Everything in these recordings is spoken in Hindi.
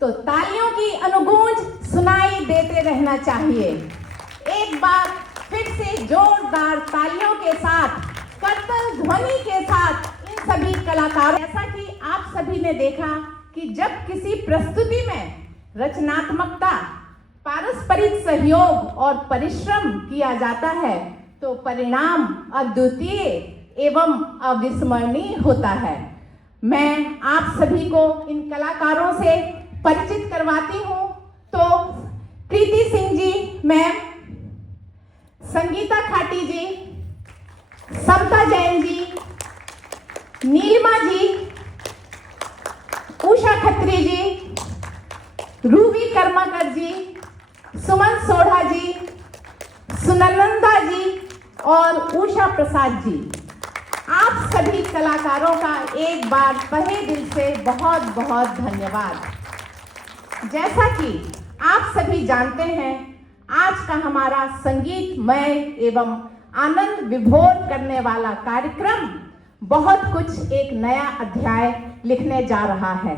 तो तालियों की अनुगूंज सुनाई देते रहना चाहिए। एक बार फिर से जोरदार तालियों के साथ, करतल ध्वनि के साथ इन सभी कलाकारों, जैसा कि आप सभी ने देखा कि जब किसी प्रस्तुति में रचनात्मकता, पारस्परिक सहयोग और परिश्रम किया जाता है तो परिणाम अद्वितीय एवं अविस्मरणीय होता है। मैं आप सभी को इन कलाकारों से परिचित करवाती हूँ। तो प्रीति सिंह जी मैम, संगीता खाटी जी, समता जैन जी, नीलिमा जी, उषा खत्री जी, रूबी कर्माकर जी, सुमन सोढ़ा जी, सुनंदा जी और उषा प्रसाद जी, आप सभी कलाकारों का एक बार तहे दिल से बहुत बहुत धन्यवाद। जैसा कि आप सभी जानते हैं, आज का हमारा संगीतमय एवं आनंद विभोर करने वाला कार्यक्रम बहुत कुछ एक नया अध्याय लिखने जा रहा है।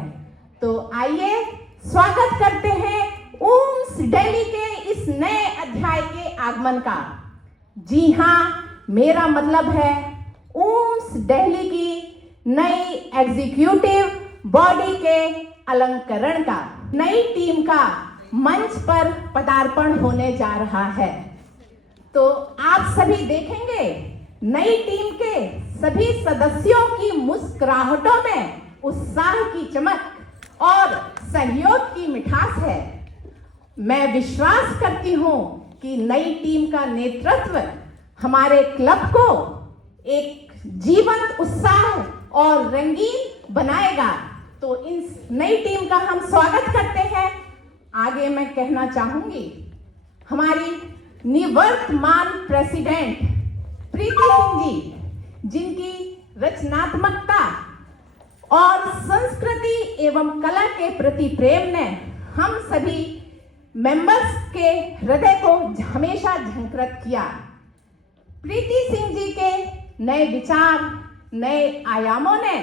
तो आइए स्वागत करते हैं ओम्स दिल्ली के इस नए अध्याय के आगमन का। जी हाँ, मेरा मतलब है ओम्स दिल्ली की नई एग्जीक्यूटिव बॉडी के अलंकरण का, नई टीम का मंच पर पदार्पण होने जा रहा है। तो आप सभी देखेंगे नई टीम के सभी सदस्यों की मुस्कुराहटों में उत्साह की चमक और सहयोग की मिठास है। मैं विश्वास करती हूँ कि नई टीम का नेतृत्व हमारे क्लब को एक जीवंत, उत्साह और रंगीन बनाएगा। तो इन नई टीम का हम स्वागत करते हैं। आगे मैं कहना चाहूंगी, हमारी निवर्तमान प्रेसिडेंट प्रीति सिंह जी, जिनकी रचनात्मकता और संस्कृति एवं कला के प्रति प्रेम ने हम सभी मेंबर्स के हृदय को हमेशा झंकृत किया। प्रीति सिंह जी के नए विचार, नए आयामों ने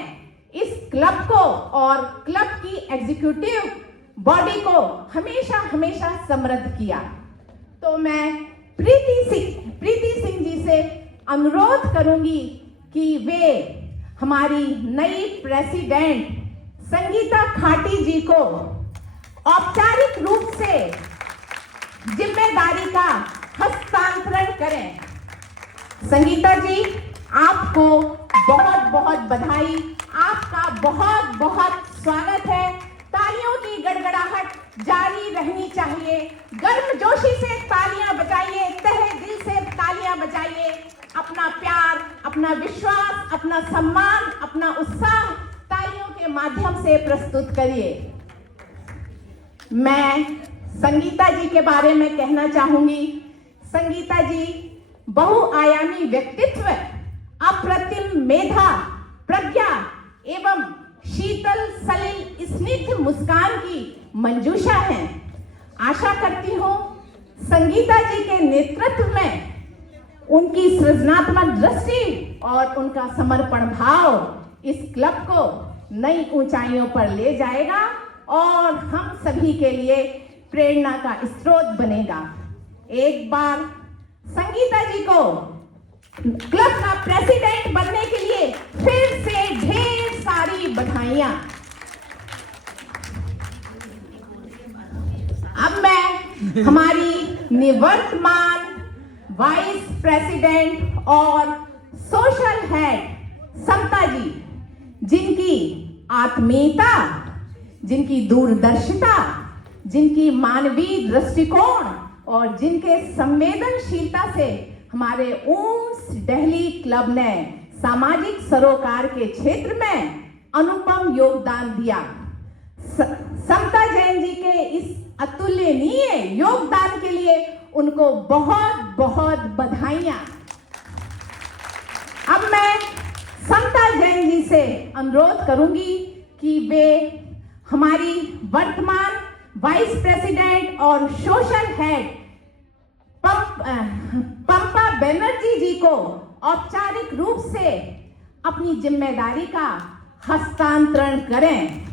इस क्लब को और क्लब की एग्जीक्यूटिव बॉडी को हमेशा हमेशा समृद्ध किया। तो मैं प्रीति सिंह जी से अनुरोध करूंगी कि वे हमारी नई प्रेसिडेंट संगीता खाटी जी को औपचारिक रूप से जिम्मेदारी का हस्तांतरण करें। संगीता जी, आपको बहुत बहुत बधाई, आपका बहुत बहुत स्वागत है। तालियों की गड़गड़ाहट जारी रहनी चाहिए। गर्मजोशी से तालियां बजाइए, तहे दिल से तालियां बजाइए। अपना प्यार, अपना विश्वास, अपना सम्मान, अपना उत्साह तालियों के माध्यम से प्रस्तुत करिए। मैं संगीता जी के बारे में कहना चाहूंगी। संगीता जी बहुआयामी व्यक्तित्व, अप्रतिम मेधा, प्रज्ञा एवं शीतल सलिल स्निग्ध मुस्कान की मंजूषा हैं। आशा करती हूँ संगीता जी के नेतृत्व में उनकी सृजनात्मक दृष्टि और उनका समर्पण भाव इस क्लब को नई ऊंचाइयों पर ले जाएगा और हम सभी के लिए प्रेरणा का स्रोत बनेगा। एक बार संगीता जी को क्लब का प्रेसिडेंट बनने के लिए फिर से ढेर सारी बधाइयां। अब मैं हमारी निवर्तमान वाइस प्रेसिडेंट और सोशल हेड समता जी, जिनकी आत्मीयता, जिनकी दूरदर्शिता, जिनकी मानवीय दृष्टिकोण और जिनके संवेदनशीलता से हमारे ओम्स दिल्ली क्लब ने सामाजिक सरोकार के क्षेत्र में अनुपम योगदान दिया। समता जैन जी के इस अतुलनीय योगदान के लिए उनको बहुत बहुत बधाइयां। अब मैं समता जैन जी से अनुरोध करूंगी कि वे हमारी वर्तमान वाइस प्रेसिडेंट और सोशल हेड पंपा बनर्जी जी को औपचारिक रूप से अपनी जिम्मेदारी का हस्तांतरण करें।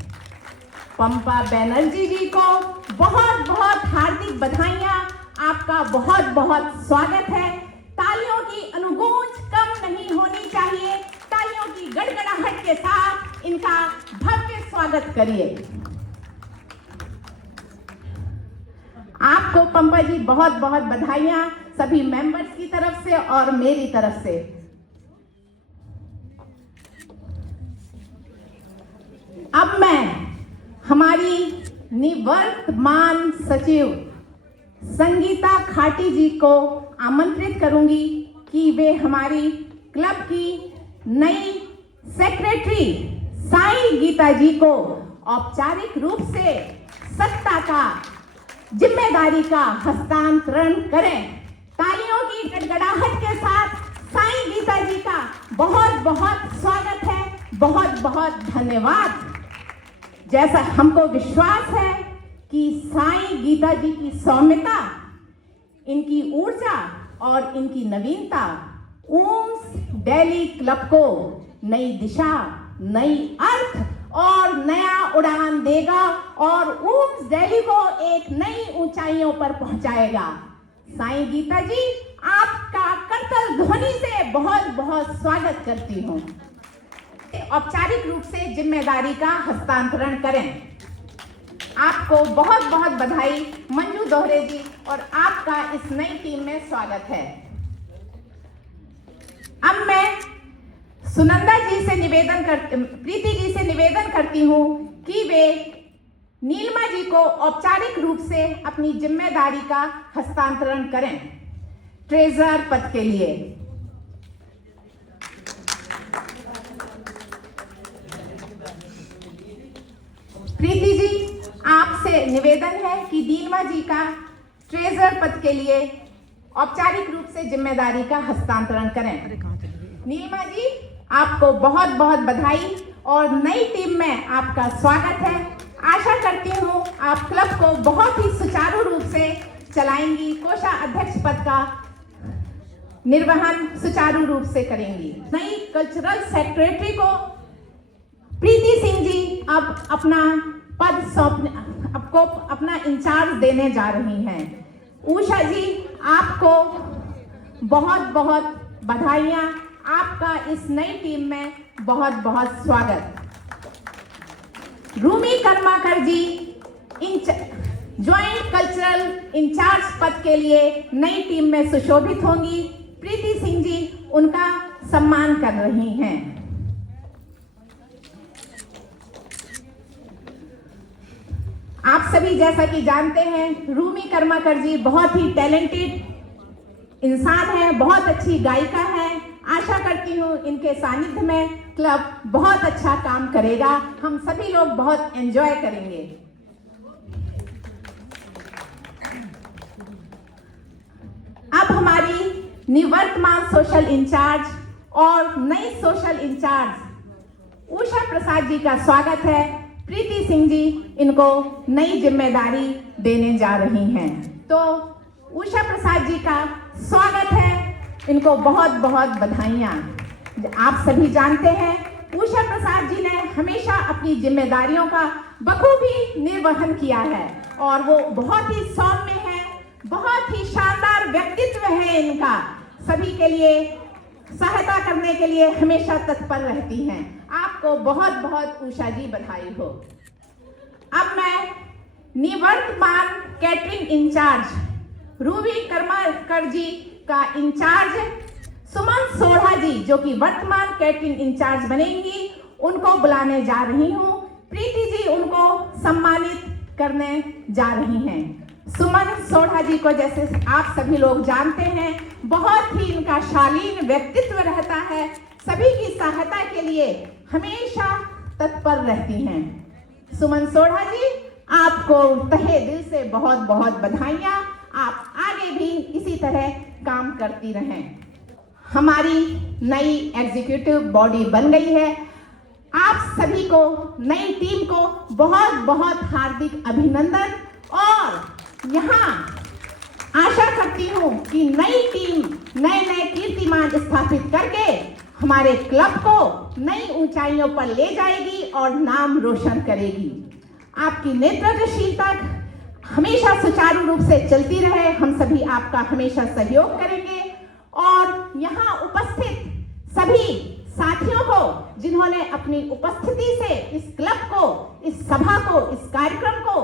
पंपा बनर्जी जी को बहुत बहुत हार्दिक बधाइयाँ। आपका बहुत बहुत स्वागत है। तालियों की अनुगूंज कम नहीं होनी चाहिए। तालियों की गड़गड़ाहट के साथ इनका भव्य स्वागत करिए। आपको पंपा जी बहुत बहुत बधाइयाँ सभी मेंबर्स की तरफ से और मेरी तरफ से। अब मैं हमारी निवर्तमान सचिव संगीता खाटी जी को आमंत्रित करूंगी कि वे हमारी क्लब की नई सेक्रेटरी साईं गीता जी को औपचारिक रूप से सत्ता का जिम्मेदारी का हस्तांतरण करें। तालियों की गड़गड़ाहट के साथ साईं गीता जी का बहुत बहुत स्वागत है। बहुत बहुत धन्यवाद। जैसा हमको विश्वास है कि साईं गीता जी की सौम्यता, इनकी ऊर्जा और इनकी नवीनता ऊम्स दिल्ली क्लब को नई दिशा, नई अर्थ और नया उड़ान देगा और ऊम्स दिल्ली को एक नई ऊंचाइयों पर पहुंचाएगा। साईं गीता जी, आपका करतल ध्वनि से बहुत बहुत स्वागत करती हूं। औपचारिक रूप से जिम्मेदारी का हस्तांतरण करें। आपको बहुत बहुत बधाई मंजू दोहरे जी और आपका इस नई टीम में स्वागत है। अब मैं सुनंदा जी से प्रीति जी से निवेदन करती हूँ कि वे नीलिमा जी को औपचारिक रूप से अपनी जिम्मेदारी का हस्तांतरण करें ट्रेजरर पद के लिए। प्रीति जी, आपसे निवेदन है कि नीलिमा जी का ट्रेजरर पद के लिए औपचारिक रूप से जिम्मेदारी का हस्तांतरण करें। नीलिमा जी, आपको बहुत बहुत बधाई और नई टीम में आपका स्वागत है। आशा करती हूँ आप क्लब को बहुत ही सुचारू रूप से चलाएंगी, कोषाध्यक्ष पद का निर्वहन सुचारू रूप से करेंगी। नई कल्चरल सेक्रेटरी को प्रीति सिंह जी अब अपना पद आपको अपना इंचार्ज देने जा रही हैं। उषा जी, आपको बहुत बहुत बधाइयाँ। आपका इस नई टीम में बहुत बहुत स्वागत। रूमी कर्माकर जी ज्वाइंट कल्चरल इंचार्ज पद के लिए नई टीम में सुशोभित होंगी। प्रीति सिंह जी उनका सम्मान कर रही हैं। आप सभी जैसा कि जानते हैं, रूमी कर्माकर जी बहुत ही टैलेंटेड इंसान है, बहुत अच्छी गायिका है। आशा करती हूँ इनके सानिध्य में क्लब बहुत अच्छा काम करेगा। हम सभी लोग बहुत एंजॉय करेंगे। अब हमारी निवर्तमान सोशल इंचार्ज और नई सोशल इंचार्ज उषा प्रसाद जी का स्वागत है। प्रीति सिंह जी इनको नई जिम्मेदारी देने जा रही हैं। तो उषा प्रसाद जी का स्वागत है। इनको बहुत बहुत बधाइयाँ। आप सभी जानते हैं उषा प्रसाद जी ने हमेशा अपनी जिम्मेदारियों का बखूबी निर्वहन किया है और वो बहुत ही सौम्य है, बहुत ही शानदार व्यक्तित्व है इनका। सभी के लिए सहायता करने के लिए हमेशा तत्पर रहती हैं। आपको बहुत बहुत उषा जी बधाई हो। अब मैं निवर्तमान कैटरिंग इंचार्ज रूबी कर्माकर जी का इंचार्ज सुमन सोढ़ा जी, जो कि वर्तमान कैटरिंग इंचार्ज बनेंगी, उनको बुलाने जा रही हूँ। प्रीति जी उनको सम्मानित करने जा रही हैं। सुमन सोढ़ा जी को जैसे आप सभी लोग जानते हैं, बहुत ही इनका शालीन व्यक्तित्व रहता है, सभी की सहायता के लिए हमेशा तत्पर रहती हैं। सुमन सोढ़ा जी, आपको तहे दिल से बहुत बहुत बधाइयाँ। आप आगे भी इसी तरह काम करती रहें। हमारी नई एग्जीक्यूटिव बॉडी बन गई है। आप सभी को, नई टीम को बहुत बहुत हार्दिक अभिनंदन और यहाँ आशा करती हूँ कि नई टीम नए नए कीर्तिमान स्थापित करके हमारे क्लब को नई ऊंचाइयों पर ले जाएगी और नाम रोशन करेगी। आपकी नेतृत्वशीलता हमेशा सुचारू रूप से चलती रहे। हम सभी आपका हमेशा सहयोग करेंगे और यहाँ उपस्थित सभी साथियों को जिन्होंने अपनी उपस्थिति से इस क्लब को, इस सभा को, इस कार्यक्रम को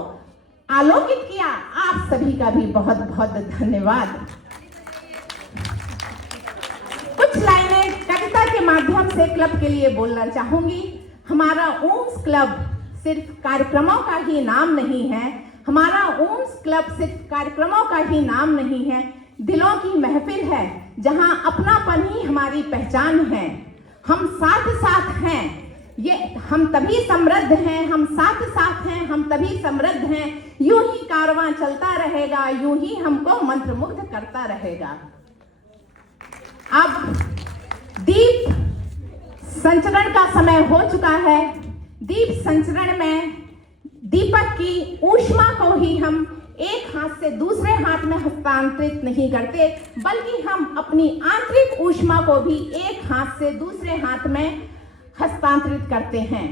आलोकित किया, आप सभी का भी बहुत बहुत धन्यवाद। कुछ लाइनें कविता के माध्यम से क्लब के लिए बोलना चाहूंगी। हमारा ओम्स क्लब सिर्फ कार्यक्रमों का ही नाम नहीं है। हमारा ओम्स क्लब सिर्फ कार्यक्रमों का ही नाम नहीं है, दिलों की महफिल है जहां अपनापन ही हमारी पहचान है। हम साथ साथ हैं, ये हम तभी समृद्ध हैं, हम साथ साथ हैं, हम तभी समृद्ध हैं। यूं ही कारवां चलता रहेगा, यूं ही हमको मंत्रमुग्ध करता रहेगा। अब दीप संचरण का समय हो चुका है। दीप संचरण में दीपक की ऊष्मा को ही हम एक हाथ से दूसरे हाथ में हस्तांतरित नहीं करते, बल्कि हम अपनी आंतरिक ऊष्मा को भी एक हाथ से दूसरे हाथ में हस्तांतरित करते हैं,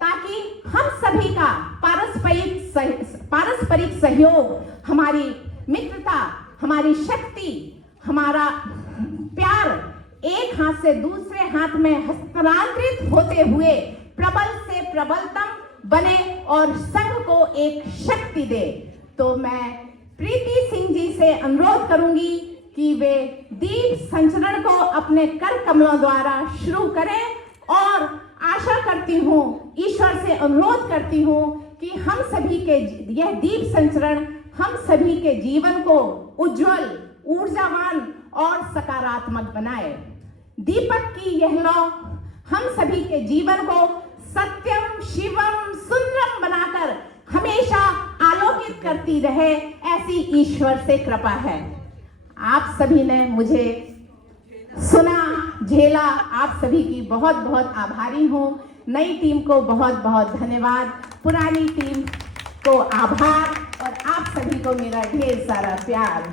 ताकि हम सभी का पारस्परिक सहयोग, हमारी मित्रता, हमारी शक्ति, हमारा प्यार एक हाथ से दूसरे हाथ में हस्तांतरित होते हुए प्रबल से प्रबलतम बने और संघ को एक शक्ति दे। तो मैं प्रीति सिंह जी से अनुरोध करूंगी कि वे दीप संचरण को अपने कर कमलों द्वारा शुरू करें और आशा करती हूँ, ईश्वर से अनुरोध करती हूँ कि हम सभी के यह दीप संचरण हम सभी के जीवन को उज्जवल, ऊर्जावान और सकारात्मक बनाए। दीपक की यह लौ हम सभी के जीवन को सत्यम, शिवम, सुंदरम बनाकर हमेशा आलोकित करती रहे, ऐसी ईश्वर से कृपा है। आप सभी ने मुझे सुना, झेला, आप सभी की बहुत बहुत आभारी हूँ। नई टीम को बहुत बहुत धन्यवाद, पुरानी टीम को आभार और आप सभी को मेरा ढेर सारा प्यार।